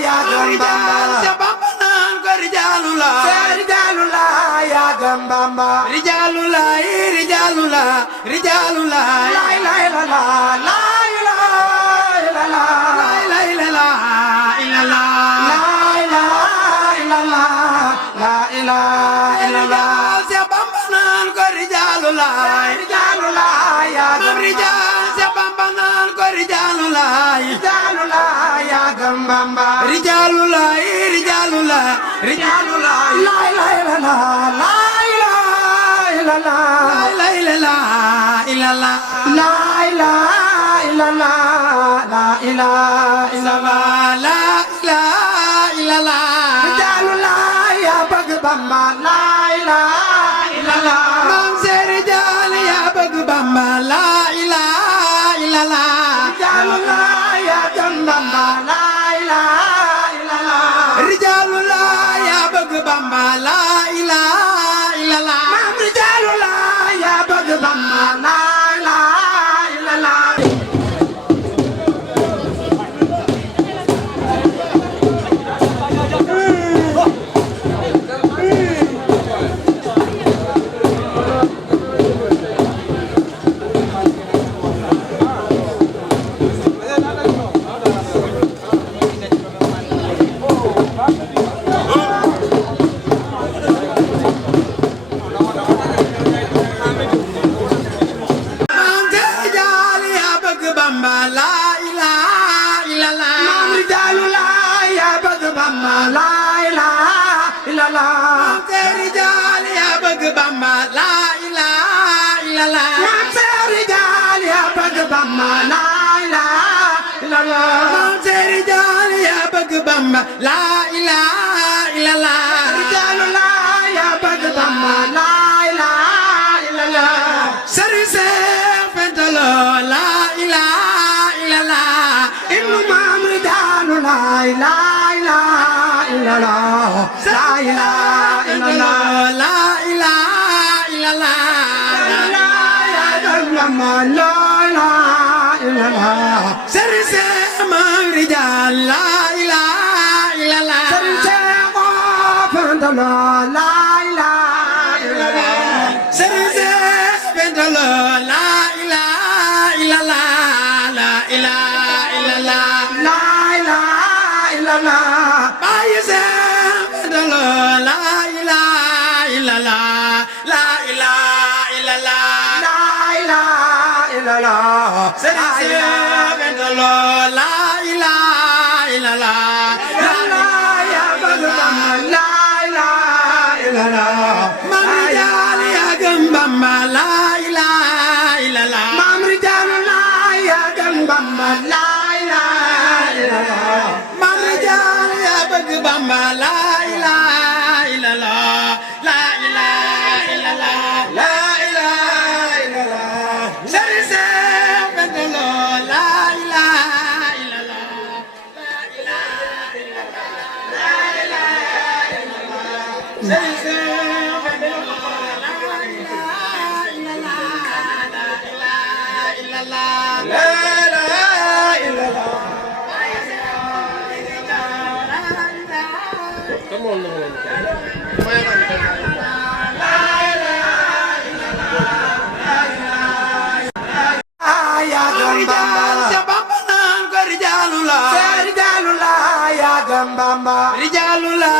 ya gamba Jabanan ko rijalula rijalula ya gamba rijalula rijalula la ilaha illallah la ilaha illallah la ilaha illallah la ilaha illallah la ilaha illallah Jabanan ko rijalula rijalula ya rijal Jabanan ko rijalula rijalula ya gamba rijalula rijalula la ilaha illallah la ilaha illallah la ilaha illallah la ilaha illallah la ilaha illallah la ilaha illallah rijalula ya bëgg Bamba la ilaha illallah Maam Seeri Jaal ya bëgg Bamba la ilaha illallah rijalula ya gëm Bamba la ilaha illallah rijalula ya bëgg Bamba la ilaha illallah maam rijalula ya bëgg Bamba la ilaha illallah Maam Seeri Jaal ya bëgg Bamba la ilaha illallah maam rijalula ya bëgg Bamba la ilaha illallah Maam Seeri Jaal ya bëgg Bamba la ilaha illallah maam Seeri Jaal ya bëgg Bamba la ilaha illallah Maam Seeri Jaal ya bëgg Bamba la ilaha illallah rijalula ya bëgg Bamba la ilaha illallah Sëriñ Seex Fentalo la ilaha illallah ibnu maam rijalula la ilaha illallah la ilaha illallah la ilaha illallah ya bëgg Bamba la ilaha illallah Sëriñ Seex Maam Rijaal la ilaha illallah Sëriñ Seex Fentalo la ilaha illallah Sëriñ Seex Fentalo la ilaha illallah la ilaha illallah la ilaha illallah Baay Seex Fentalo la ilaha illallah la ilaha illallah la ilaha illallah Sëriñ Seex Fentalo la ilaha illallah ya bëgg Bamba la ilaha illallah Maam Rijaal ya gëm Bamba la ilaha illallah maam rijalula ya gëm Bamba la ilaha illallah Maam Rijaal ya bëgg Bamba la ilaha illallah la ilaha illallah la ilaha illallah Sëriñ Seex Fentalo la ilaha illallah la ilaha illallah Sëriñ Seex Fentalo la ilaha illallah la ilaha illallah la ilaha illallah ya gëm Bamba Jabanan ko rijalula rijalula ya gëm Bamba rijalula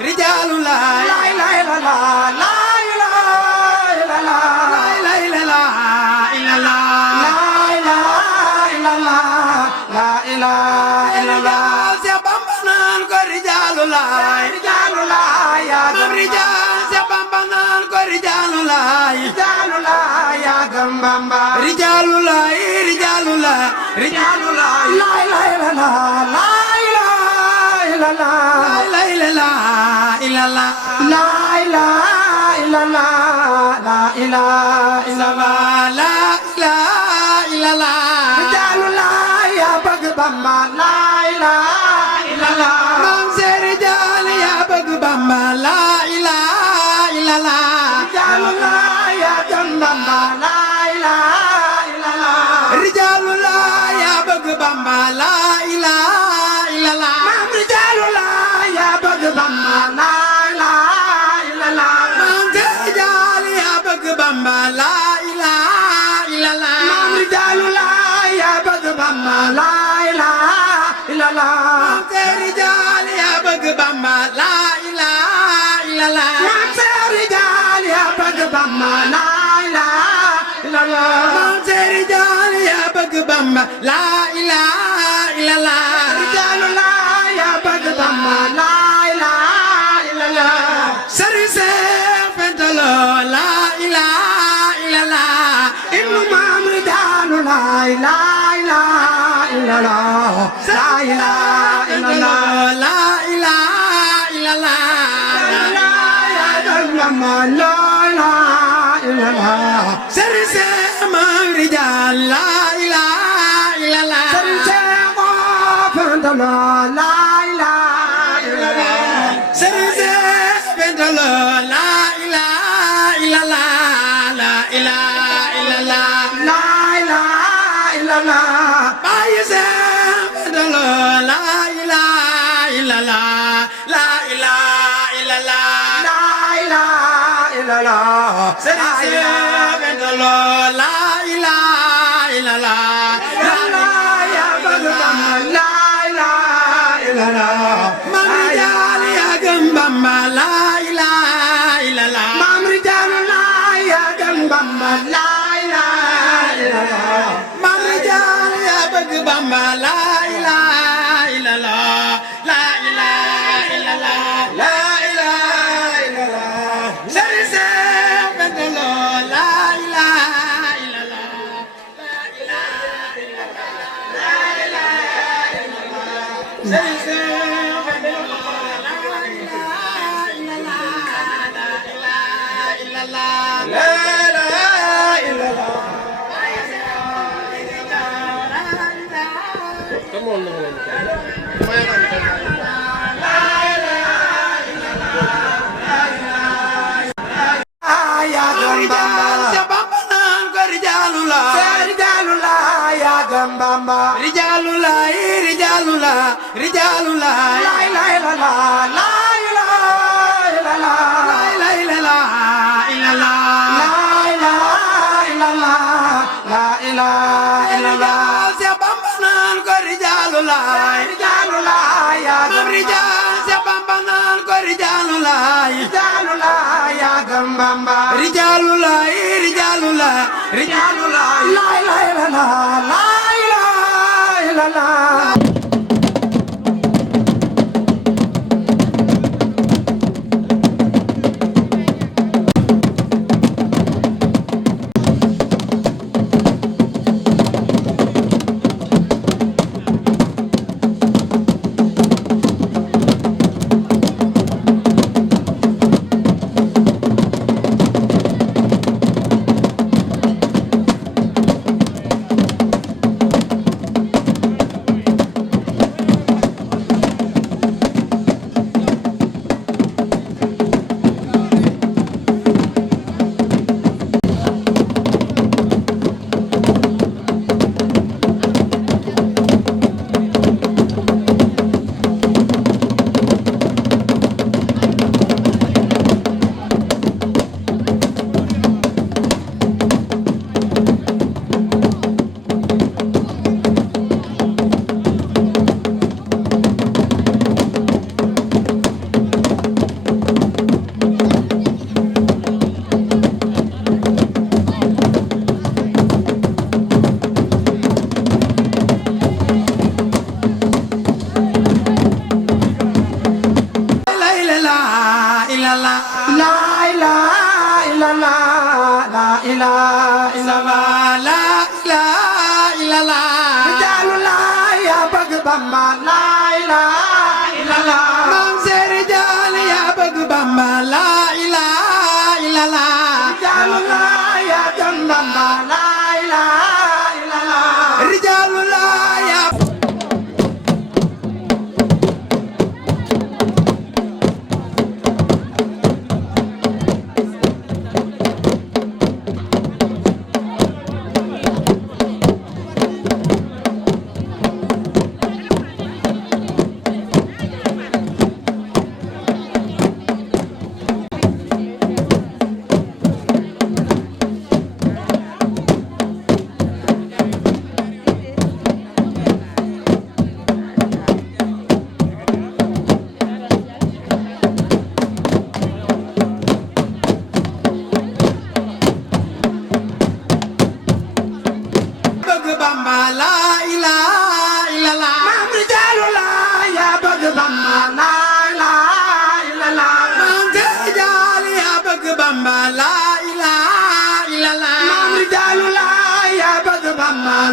rijalula la ilaha illallah la ilaha illallah la ilaha illallah la ilaha illallah la ilaha illallah Jabanan ko rijalula rijalula ya Maam gëm Rijal Jabanan ko rijalula rijalula ya gëm Bamba rijalula rijalula la ilaha illallah la ilaha illallah la ilaha illallah la ilaha illallah la ilaha illallah la ilaha illallah rijalula ya bëgg Bamba la ilaha illallah Maam Seeri Jaal ya bëgg Bamba la ilaha illallah rijalula ya gëm Bamba la ilaha illallah rijalula ya bëgg Bamba la ilaha la ilaha illallah rijal ya bëgg Bamba la ilaha illallah rijal ya bëgg Bamba la ilaha illallah rijal ya bëgg Bamba la ilaha illallah rijalullah ya bëgg Bamba la ilaha illallah sarise fentalo la ilaha illallah ibnu maam rijalullah la ilaha illallah la ilaha illallah la ilaha illallah ya bëgg Bamba la ilaha illallah sarise maam rijal la ilaha illallah la ilaha illallah sarise fentalo la ilaha illallah la ilaha illallah la ilaha illallah baye se fentalo la ilaha illallah la ilaha illallah la ilaha illallah sarise fentalo la ilaha illallah ya bëgg Bamba la ilaha illallah Maam Rijaal ya gëm Bamba la ilaha illallah Maam Rijaalullah ya gëm Bamba la ilaha illallah Maam Rijaal ya bëgg Bamba la ilaha illallah la ilaha illallah la ilaha illallah sarise fentalo la ilaha illallah la ilaha illallah la ilaha illallah sarise fentalo la ilaha illallah la ilaha illallah la ilaha illallah ya gëm Bamba ca Bamba naan ko Rijaalullah Rijaalullah ya gëm Bamba Rijaalullah Rijaalullah Rijaalullah la ilaha illallah la ilaha illallah la ilaha illallah la ilaha illallah la ilaha illallah ca Bamba naan ko Rijaalullah Rijaalullah ya Maam gëm Rijaal ca Bamba naan ko Rijaalullah Rijaalullah ya gëm Bamba Rijaalullah Rijaalullah Rijaalullah la ilaha illallah la ilaha illallah Bamba la ilaha illallah Maam Seeri Jaal ya bëgg Bamba la ilaha illallah Rijaalullah ya gëm Bamba la ilaha illallah Rijaalullah ya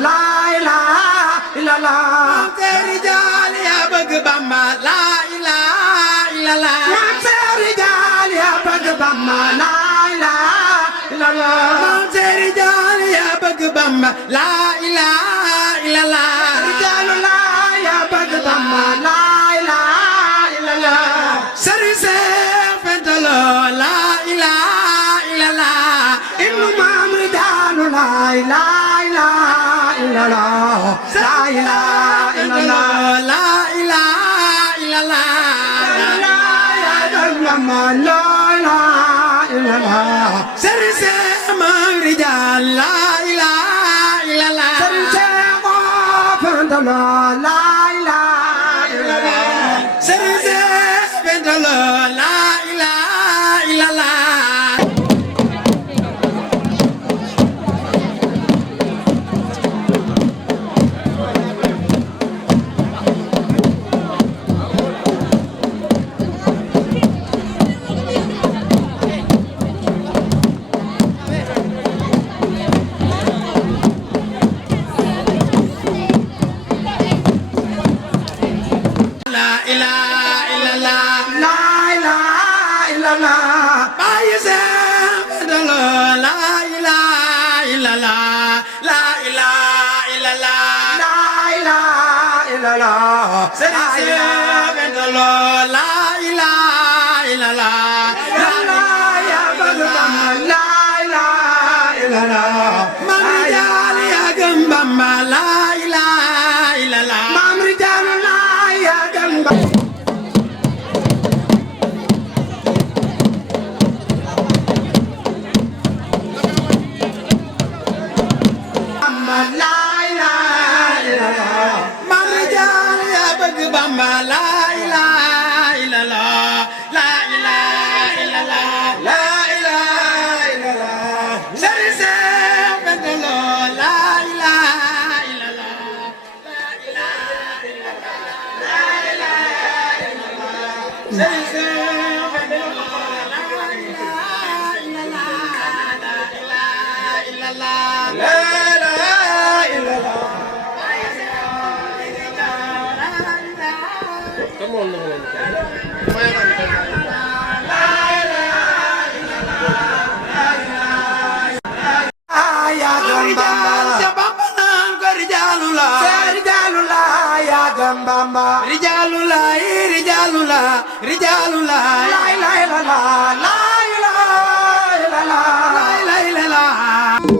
la ilaha illallah maam Seydi Jaal yaa bëgg Bamba la ilaha illallah maam Seydi Jaal yaa bëgg Bamba la ilaha illallah maam Seydi Jaal yaa bëgg Bamba la ilaha illallah rijaalullah yaa bëgg Bamba la ilaha illallah Sëriñ Seex Fenta Lo la ilaha illallah ibnu maam rijaalullah la ilaha illallah la ilaha illallah la ilaha illallah Sëriñ Seex maam rijaal la ilaha illallah Sëriñ Seex Fenta Lo la ilaha illallah Sëriñ Seex Fenta Lo la ilaha illallah la ilaha illallah la ilaha illallah Baay Seex Fenta Lo la ilaha illallah la ilaha illallah la ilaha illallah Sëriñ Seex Fenta Lo la ilaha illallah maam rijaal yaa gëm Bamba la ilaha illallah maam rijaal yaa bëgg Bamba la ilaha illallah la ilaha illallah la ilaha illallah Sëriñ Seex Fenta Lo la ilaha illallah la ilaha illallah la ilaha illallah Sëriñ Seex Fenta Lo la ilaha illallah la ilaha illallah la ilaha illallah Rijaalullah rijaalullah rijaalullah la ilaha illallah la ilaha illallah la ilaha illallah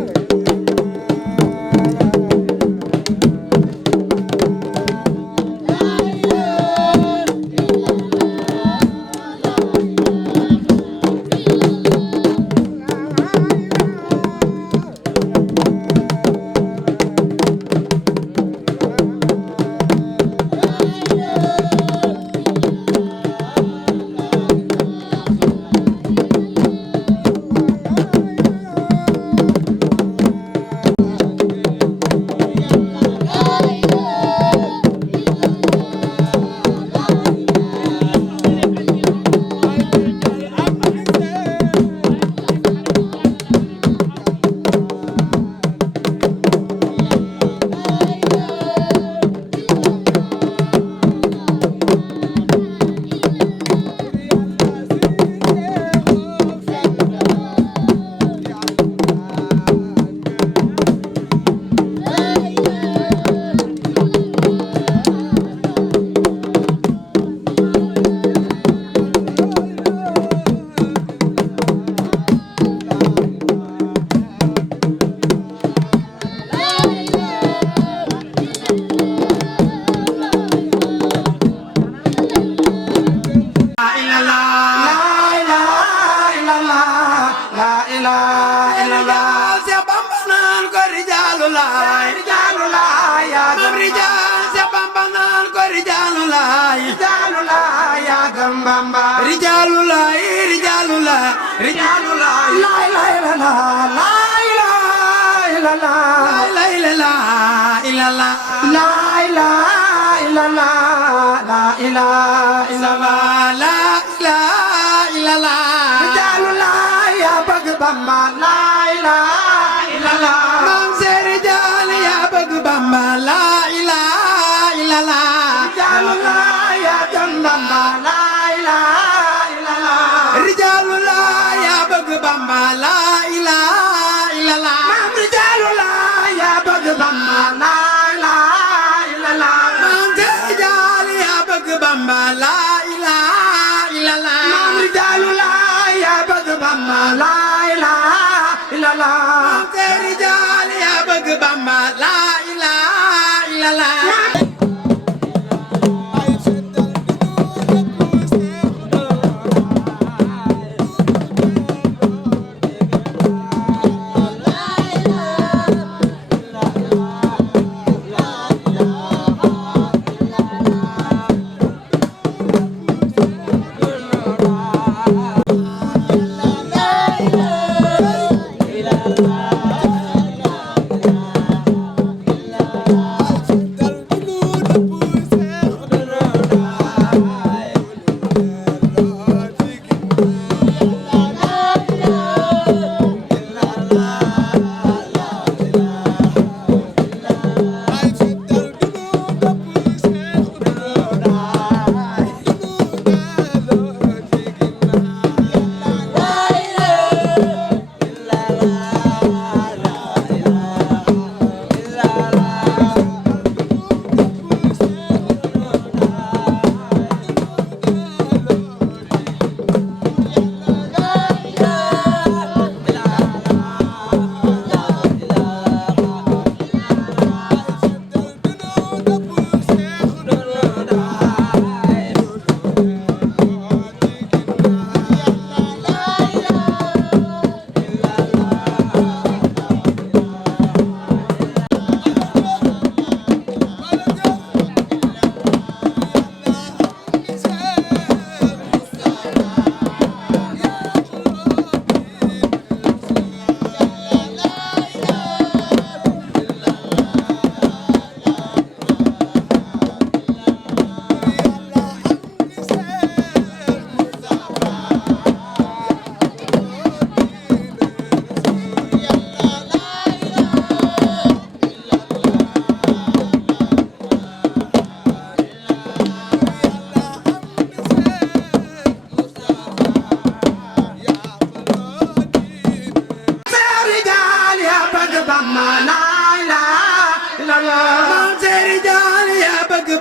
Rijaalullah rijaalullah rijaalullah la ilaha illallah la ilaha illallah la ilaha illallah la ilaha illallah la ilaha illallah rijaalullah yaa bëgg Bamba la ilaha illallah maam Seydi Jaal yaa bëgg Bamba la ilaha illallah Rijaalullah yaa gëm Bamba la ilaha illallah Rijaalullah yaa bëgg Bamba la ilaha illallah maam Rijaalullah yaa bëgg Bamba la ilaha illallah maam Rijaal yaa bëgg Bamba la ilaha illallah maam Rijaalullah yaa bëgg Bamba la ilaha illallah maam Rijaal yaa bëgg Bamba la ilaha illallah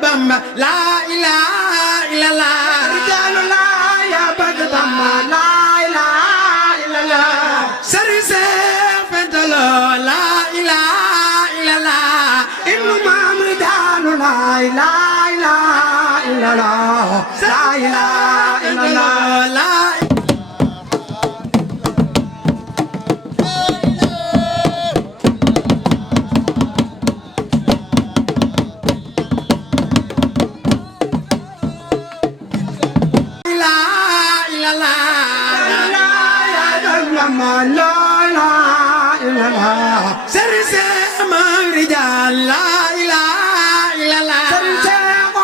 Bamba la ilaha illallah Rijaalullah yaa bëgg Bamba la ilaha illallah Sëriñ Seex Fentalo la ilaha illallah ibnu maam Rijaalullah la ilaha illallah la ilaha illallah Sëriñ Seex Maam Rijaal la ilaha illallah Sëriñ Seex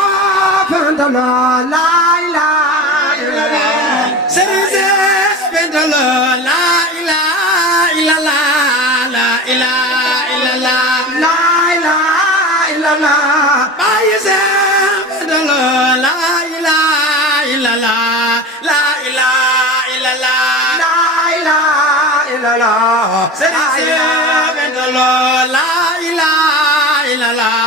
Fentalo la ilaha illallah Sëriñ Seex Fentalo la ilaha illallah la ilaha illallah la ilaha illallah Baay Seex Fentalo la ilaha illallah la ilaha illallah la ilaha illallah Sëriñ Seex Fentalo la ilaha illallah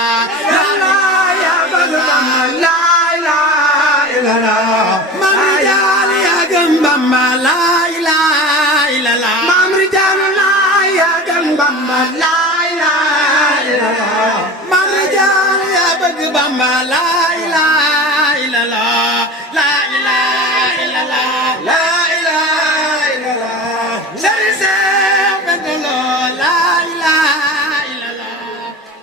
Maam Rijaal yaa gëm Bamba la ilaha illallah Maam Rijaalullah yaa gëm Bamba la ilaha illallah Maam Rijaal yaa bëgg Bamba la ilaha illallah la ilaha illallah la ilaha illallah Sëriñ Seex Fentalo la ilaha illallah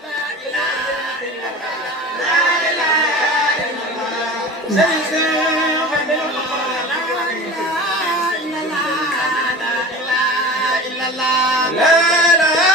la ilaha illallah la ilaha illallah Sëriñ Seex Fentalo la ilaha illallah la ilaha illallah